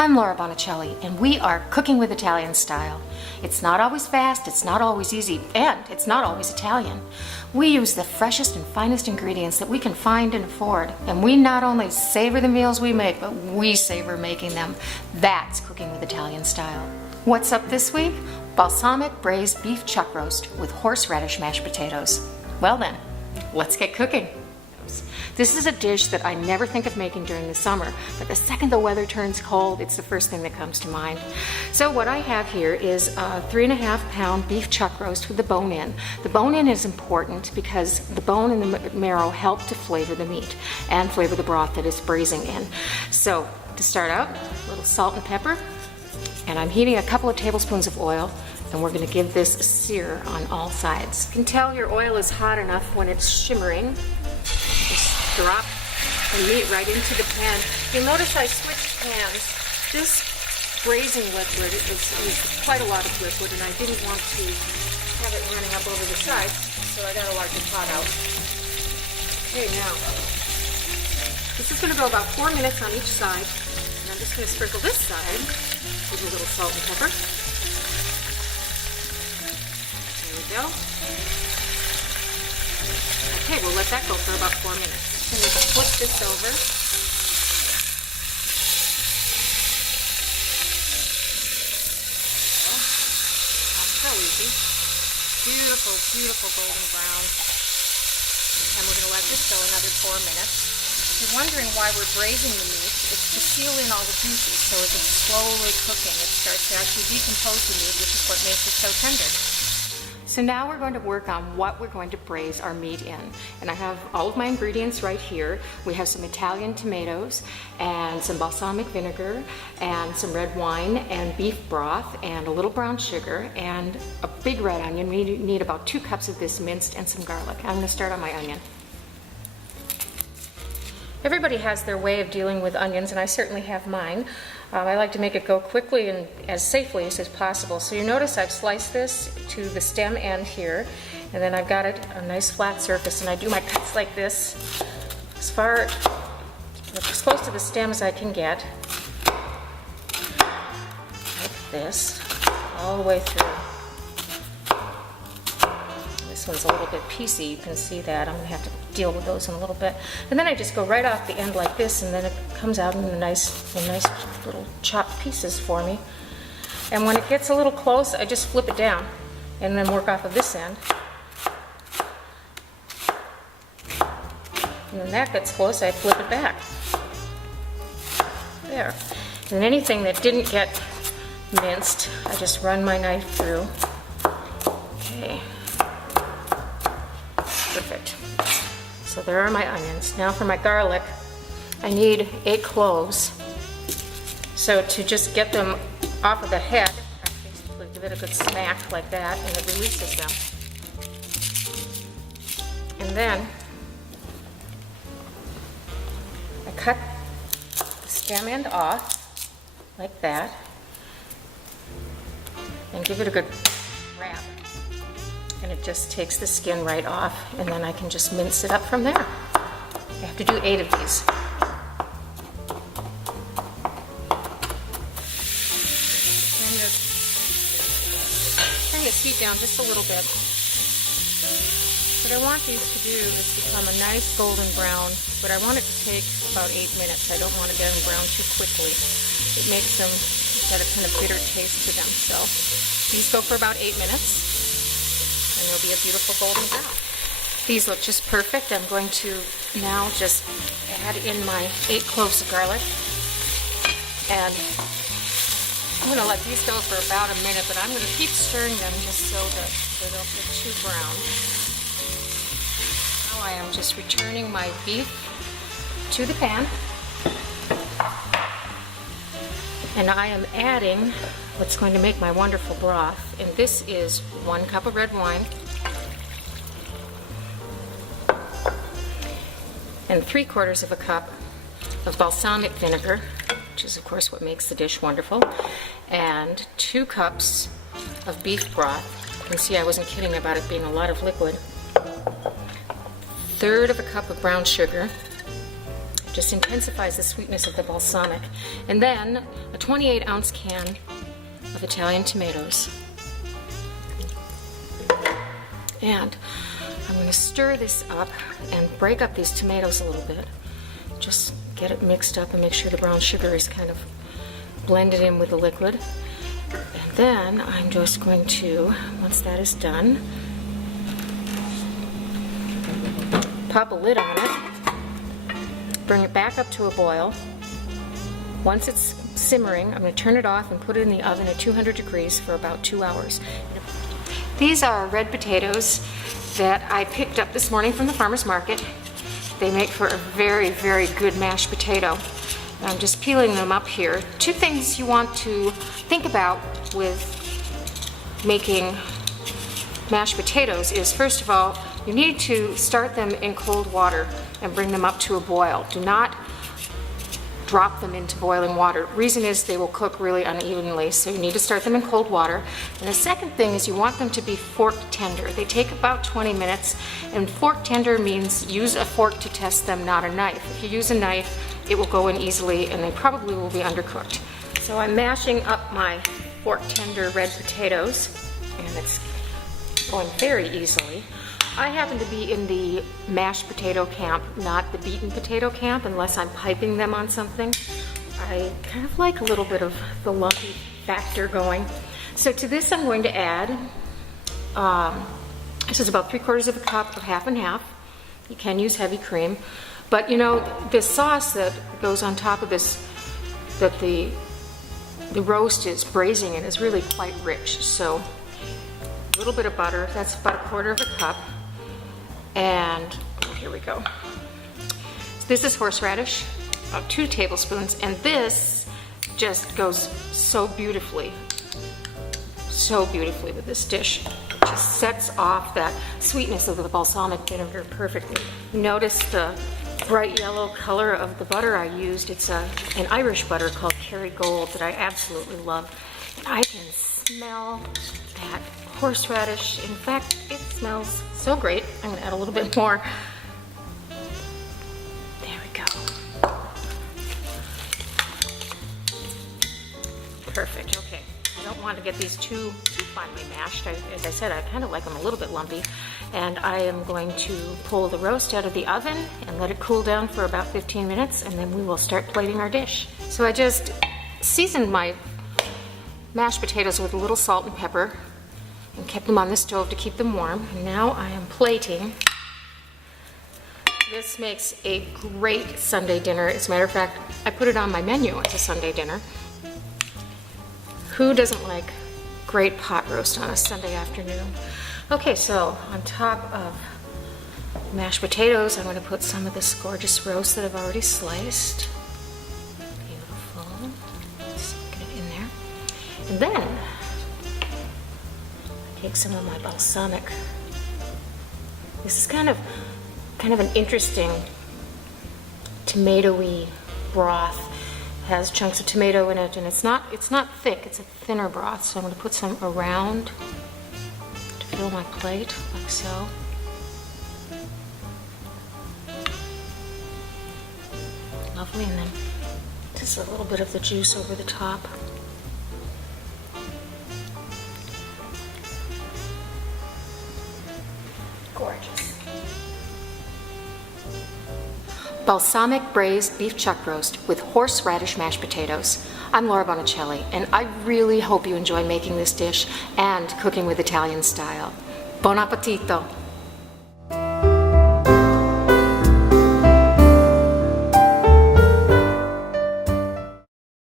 I'm Laura Bonicelli, and we are Cooking with Italian Style. It's not always fast, it's not always easy, and it's not always Italian. We use the freshest and finest ingredients that we can find and afford, and we not only savor the meals we make, but we savor making them. That's Cooking with Italian Style. What's up this week? Balsamic braised beef chuck roast with horseradish mashed potatoes. Well then, let's get cooking. This is a dish that I never think of making during the summer, but the second the weather turns cold, it's the first thing that comes to mind. So what I have here is a 3.5-pound beef chuck roast with the bone in. The bone in is important because the bone and the marrow help to flavor the meat and flavor the broth that it's braising in. So to start out, a little salt and pepper, and I'm heating a couple of tablespoons of oil, and we're going to give this a sear on all sides. You can tell your oil is hot enough when it's shimmering. Just drop the meat right into the pan. You'll notice I switched pans. This braising liquid is quite a lot of liquid, and I didn't want to have it running up over the sides, so I got a larger pot out. Okay, now, this is going to go about 4 minutes on each side, and I'm just going to sprinkle this side with a little salt and pepper. There we go. Okay, we'll let that go for about 4 minutes. And we can flip this over. That's so easy. Beautiful, beautiful golden brown. And we're going to let this go another 4 minutes. If you're wondering why we're braising the meat, it's to seal in all the juices, so as it's slowly cooking, it starts to actually decompose the meat, which is what makes it so tender. So now we're going to work on what we're going to braise our meat in. And I have all of my ingredients right here. We have some Italian tomatoes and some balsamic vinegar and some red wine and beef broth and a little brown sugar and a big red onion. We need about 2 cups of this minced and some garlic. I'm going to start on my onion. Everybody has their way of dealing with onions, and I certainly have mine. I like to make it go quickly and as safely as possible. So you notice I've sliced this to the stem end here, and then I've got it a nice flat surface, and I do my cuts like this, as close to the stem as I can get, like this, all the way through. This one's a little bit piecey, you can see that. I'm going to have to deal with those in a little bit. And then I just go right off the end like this, and then it comes out in nice little chopped pieces for me. And when it gets a little close, I just flip it down and then work off of this end. And when that gets close, I flip it back. There. And anything that didn't get minced, I just run my knife through. Okay. Perfect. So there are my onions. Now for my garlic, I need 8 cloves. So to just get them off of the head, I basically give it a good smack like that, and it releases them. And then I cut the stem end off like that and give it a good wrap. And it just takes the skin right off, and then I can just mince it up from there. I have to do 8 of these. Turn this heat down just a little bit. What I want these to do is become a nice golden brown, but I want it to take about 8 minutes. I don't want to get them brown too quickly. It makes them get a kind of bitter taste to them. So these go for about 8 minutes. And there'll be a beautiful golden brown. These look just perfect. I'm going to now just add in my 8 cloves of garlic. And I'm going to let these go for about a minute, but I'm going to keep stirring them just so that they don't get too brown. Now I am just returning my beef to the pan. And I am adding what's going to make my wonderful broth. And this is 1 cup of red wine and 3/4 of a cup of balsamic vinegar, which is of course what makes the dish wonderful, and 2 cups of beef broth. You can see I wasn't kidding about it being a lot of liquid. 1/3 of a cup of brown sugar, It just intensifies the sweetness of the balsamic. And then a 28-ounce can of Italian tomatoes. And I'm going to stir this up and break up these tomatoes a little bit. Just get it mixed up and make sure the brown sugar is kind of blended in with the liquid. And then I'm just going to, once that is done, pop a lid on it, bring it back up to a boil. Once it's simmering, I'm going to turn it off and put it in the oven at 200 degrees for about 2 hours. These are red potatoes that I picked up this morning from the farmer's market. They make for a very, very good mashed potato. I'm just peeling them up here. Two things you want to think about with making mashed potatoes is, first of all, you need to start them in cold water and bring them up to a boil. Do not drop them into boiling water. Reason is they will cook really unevenly, so you need to start them in cold water. And the second thing is you want them to be fork tender. They take about 20 minutes, and fork tender means use a fork to test them, not a knife. If you use a knife, it will go in easily and they probably will be undercooked. So I'm mashing up my fork tender red potatoes, and it's going very easily. I happen to be in the mashed potato camp, not the beaten potato camp, unless I'm piping them on something. I kind of like a little bit of the lumpy factor going. So to this I'm going to add, this is about 3/4 of a cup of half and half. You can use heavy cream. But you know, the sauce that goes on top of this, that the roast is braising in, is really quite rich. So a little bit of butter, that's about 1/4 of a cup. And here we go. So this is horseradish, about 2 tablespoons, and this just goes so beautifully with this dish. It just sets off that sweetness of the balsamic vinegar perfectly. Notice the bright yellow color of the butter I used. It's an Irish butter called Kerrygold that I absolutely love. And I can smell that horseradish. In fact, it smells so great. I'm going to add a little bit more. There we go. Perfect. Okay. I don't want to get these too finely mashed. As I said, I kind of like them a little bit lumpy. And I am going to pull the roast out of the oven and let it cool down for about 15 minutes, and then we will start plating our dish. So I just seasoned my mashed potatoes with a little salt and pepper and kept them on the stove to keep them warm. And now I am plating. This makes a great Sunday dinner. As a matter of fact, I put it on my menu as a Sunday dinner. Who doesn't like great pot roast on a Sunday afternoon? Okay, so on top of mashed potatoes, I'm going to put some of this gorgeous roast that I've already sliced. Beautiful. Just get it in there. And then take some of my balsamic. This is kind of an interesting tomatoey broth. It has chunks of tomato in it, and it's not thick. It's a thinner broth. So I'm going to put some around to fill my plate, like so. Lovely, and then just a little bit of the juice over the top. Gorgeous. Balsamic braised beef chuck roast with horseradish mashed potatoes. I'm Laura Bonicelli, and I really hope you enjoy making this dish and cooking with Italian style. Buon appetito!